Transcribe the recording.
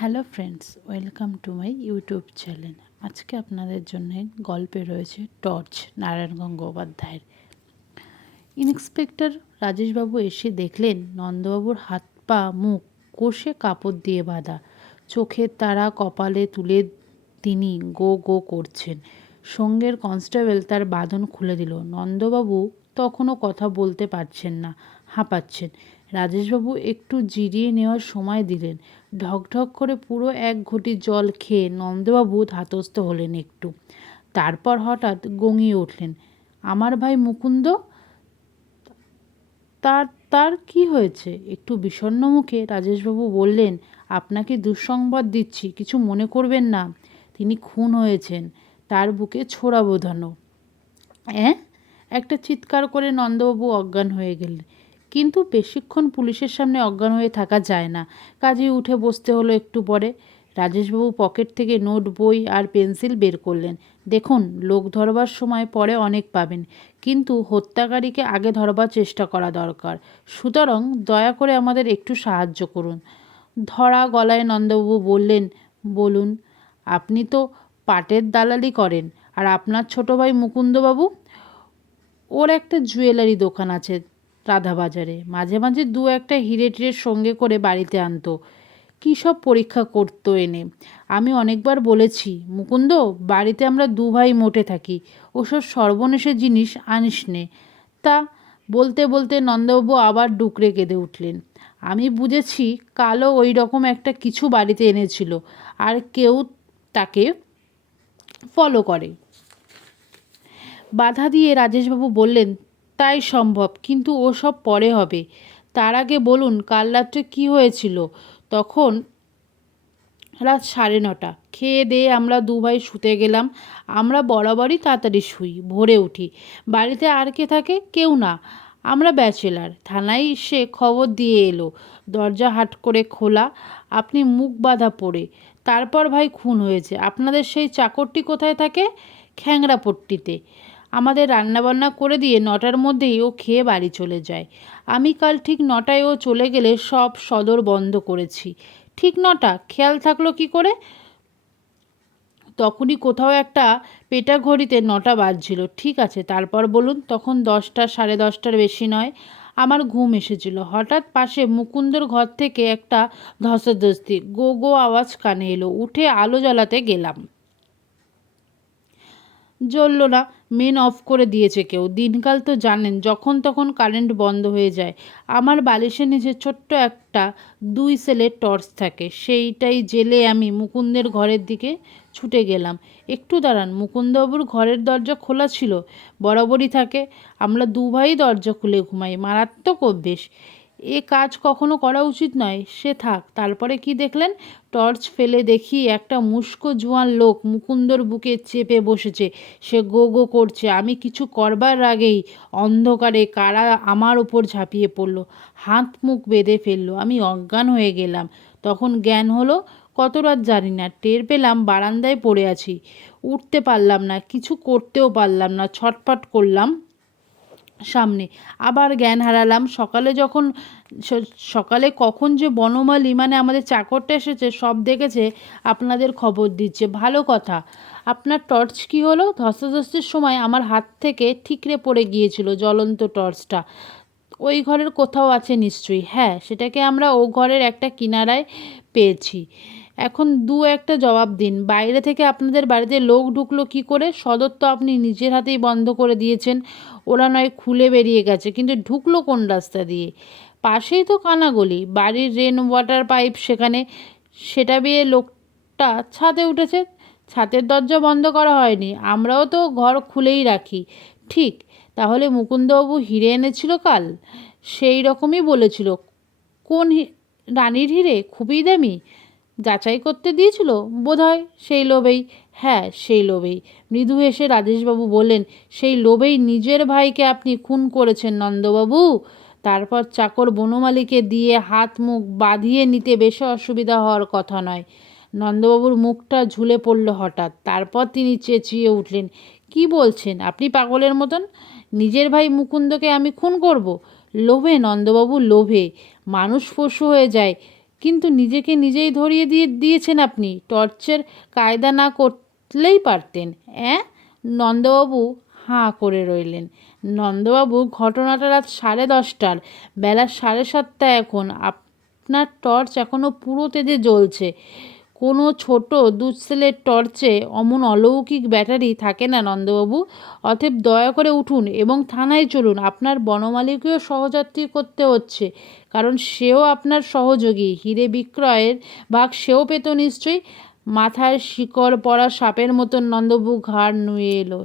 Hello friends welcome to my YouTube channel আজকে আপনাদের জন্য গল্পে রয়েছে টর্চ, নারায়ণ গঙ্গোপাধ্যায়ের। ইন্সপেক্টর রাজেশবাবু এসে দেখলেন, নন্দবাবুর হাত পা, মুখ কষে কাপড় দিয়ে বাঁধা। চোখের তারা কপালে তুলে তিনি গো গো করছেন। সঙ্গের কনস্টেবল তার বাঁধন খুলে দিল। নন্দবাবু তখনও কথা বলতে পারছেন না, হাঁপাচ্ছেন। রাজেশবাবু একটু জিরিয়ে নেওয়ার সময় দিলেন। ঢকঢক করে পুরো এক ঘটি জল খেয়ে নন্দবাবু ধাতস্থ হলেন একটু। তারপর হঠাৎ গঙিয়ে উঠলেন, আমার ভাই মুকুন্দ? তার তার কি হয়েছে? একটু বিষণ্ণ মুখে রাজেশবাবু বললেন, আপনাকে দুঃসংবাদ দিচ্ছি, কিছু মনে করবেন না। তিনি খুন হয়েছেন, তার বুকে ছোড়া বোধানো। অ্যাঁ? একটা চিৎকার করে নন্দবাবু অজ্ঞান হয়ে গেলেন। কিন্তু বেশিক্ষণ পুলিশের সামনে অজ্ঞান হয়ে থাকা যায় না। কাজে উঠে বসতে হলো একটু পরে। রাজেশবাবু পকেট থেকে নোট, বই আর পেন্সিল বের করলেন। দেখুন, লোক ধরবার সময় পরে অনেক পাবেন, কিন্তু হত্যাকারীকে আগে ধরবার চেষ্টা করা দরকার। সুতরাং দয়া করে আমাদের একটু সাহায্য করুন। ধরা গলায় নন্দবাবু বললেন, বলুন, আপনি তো পাটের দালালি করেন, আর আপনার ছোট ভাই মুকুন্দবাবু? ওর একটা জুয়েলারি দোকান আছে রাধাবাজারে। মাঝে মাঝে দু একটা হিরে টিরের সঙ্গে করে বাড়িতে আনতো। কী সব পরীক্ষা করতো এনে? আমি অনেকবার বলেছি, মুকুন্দ, বাড়িতে আমরা দু ভাই মোটে থাকি। ওসব সর্বনেশে জিনিস আনিস নে। তা বলতে বলতে নন্দবাবু আবার ডুকরে কেঁদে উঠলেন। আমি বুঝেছি কালো ওই রকম একটা কিছু বাড়িতে এনেছিল, আর কেউ তাকে ফলো করে। বাধা দিয়ে রাজেশবাবু বললেন তাই সম্ভব, কিন্তু ও সব পরে হবে। তার আগে বলুন, কাল রাত্রে কী হয়েছিল? তখন রাত সাড়ে নটা। খেয়ে দিয়ে আমরা দু ভাই শুতে গেলাম। আমরা বরাবরই তাড়াতাড়ি শুই, ভোরে উঠি। বাড়িতে আর কে থাকে? কেউ না। আমরা ব্যাচেলার। থানায় সে খবর দিয়ে এলো, দরজা হাট করে খোলা, আপনি মুখ বাঁধা পড়ে। তারপর ভাই খুন হয়েছে। আপনাদের সেই চাকরটি কোথায় থাকে? খ্যাংরাপট্টিতে। আমাদের রান্নাবান্না করে দিয়ে নটার মধ্যেই ও খেয়ে বাড়ি চলে যায়। আমি কাল ঠিক নটায় ও চলে গেলে সব সদর বন্ধ করেছি। ঠিক নটা, খেয়াল থাকল কি করে? তখনই কোথাও একটা পেটা ঘড়িতে নটা বাজছিল। ঠিক আছে, তারপর বলুন, তখন দশটা, সাড়ে দশটার বেশি নয়। আমার ঘুম এসেছিল। হঠাৎ পাশে মুকুন্দর ঘর থেকে একটা ধস্তাধস্তি গো গো আওয়াজ কানে এলো। উঠে আলো জ্বালাতে গেলাম। জ্বলল না। মেন অফ করে দিয়েছে কেউ। দিনকাল তো জানেন, যখন তখন কারেন্ট বন্ধ হয়ে যায়। আমার বালিশের নিচে ছোট্ট একটা দুই সেলের টর্চ থাকে। সেইটাই জেলে আমি মুকুন্দের ঘরের দিকে ছুটে গেলাম। একটু দাঁড়ান, মুকুন্দবাবুর ঘরের দরজা খোলা ছিল। বরাবরই থাকে। আমরা দু ভাই দরজা খুলে ঘুমাই। মারাত্মক অভ্যেস। এ কাজ কখনো করা উচিত নয়। সে থাক। তারপরে কি দেখলেন? টর্চ ফেলে দেখি একটা মুস্কো জোয়ান লোক মুকুন্দর বুকে চেপে বসেছে। সে গো গো করছে। আমি কিছু করবার আগেই অন্ধকারে কারা আমার ওপর ঝাঁপিয়ে পড়ল। হাত মুখ বেঁধে ফেলল। আমি অজ্ঞান হয়ে গেলাম। তখন জ্ঞান হলো, কত রাত জানি না, টের পেলাম বারান্দায় পড়ে আছি। উঠতে পারলাম না, কিছু করতেও পারলাম না, ছটফট করলাম। সামনে। আবার জ্ঞান হারালাম। সকালে যখন সকালে কখন যে বনমালী মানে আমাদের চাকরটা এসেছে, সব দেখেছে, আপনাদের খবর দিচ্ছে। ভালো কথা। আপনার টর্চ কি হলো? ধস্তাধস্তির সময় আমার হাত থেকে ঠিকরে পড়ে গিয়েছিল জ্বলন্ত টর্চটা। ওই ঘরের কোথাও আছে নিশ্চয়ই। হ্যাঁ সেটাকে আমরা ও ঘরের একটা কিনারায় পেয়েছি। এখন দু একটা জবাব দিন। বাইরে থেকে আপনাদের বাড়িতে লোক ঢুকলো কি করে? সদর তো আপনি নিজের হাতেই বন্ধ করে দিয়েছেন। ওরা নয় খুলে বেরিয়ে গেছে। কিন্তু ঢুকলো কোন রাস্তা দিয়ে? পাশেই তো কানাগলি। বাড়ির রেন ওয়াটার পাইপ সেখানে। সেটা বেয়ে লোকটা ছাদে উঠেছে। ছাদের দরজা বন্ধ করা হয়নি। আমরাও তো ঘর খুলেই রাখি। ঠিক, তাহলে মুকুন্দবাবু হিরে এনেছিল কাল? সেই রকমই বলেছিল। কোন রানীর হিরে? খুবই দামি। যাচাই করতে দিয়েছিল? বোধ হয় সেই লোভেই। হ্যাঁ সেই লোভেই। মৃদু এসে রাজেশবাবু বললেন, সেই লোভেই নিজের ভাইকে আপনি খুন করেছেন নন্দবাবু। তারপর চাকর বনমালীকে দিয়ে হাত মুখ বাঁধিয়ে নিতে বেশি অসুবিধা হওয়ার কথা নয়। নন্দবাবুর মুখটা ঝুলে পড়ল হঠাৎ। তারপর তিনি চেঁচিয়ে উঠলেন, কি বলছেন? আপনি পাগলের মতন? নিজের ভাই মুকুন্দকে আমি খুন করব? লোভে নন্দবাবু, লোভে। মানুষ পশু হয়ে যায়। কিন্তু নিজেকে নিজেই ধরিয়ে দিয়ে দিয়েছেন আপনি। টর্চের কায়দা না করলেই পারতেন, অ্যাঁ? নন্দবাবু হাঁ করে রইলেন। নন্দবাবু, ঘটনাটা রাত সাড়ে দশটার, বেলা সাড়ে সাতটা এখন। আপনার টর্চ এখনও পুরো তেজে জ্বলছে। কোনো ছোট দুঃসেলের টর্চে অমন অলৌকিক ব্যাটারি থাকে না নন্দবাবু। অতএব দয়া করে উঠুন এবং থানায় চলুন। আপনার বনমালীকেও সহযাত্রী করতে হচ্ছে, কারণ সেও আপনার সহযোগী। হিরে বিক্রয়ের ভাগ সেও পেত নিশ্চয়ই। মাথায় শিকড় পড়া সাপের মতন নন্দবাবু ঘাড় নুয়ে এলো।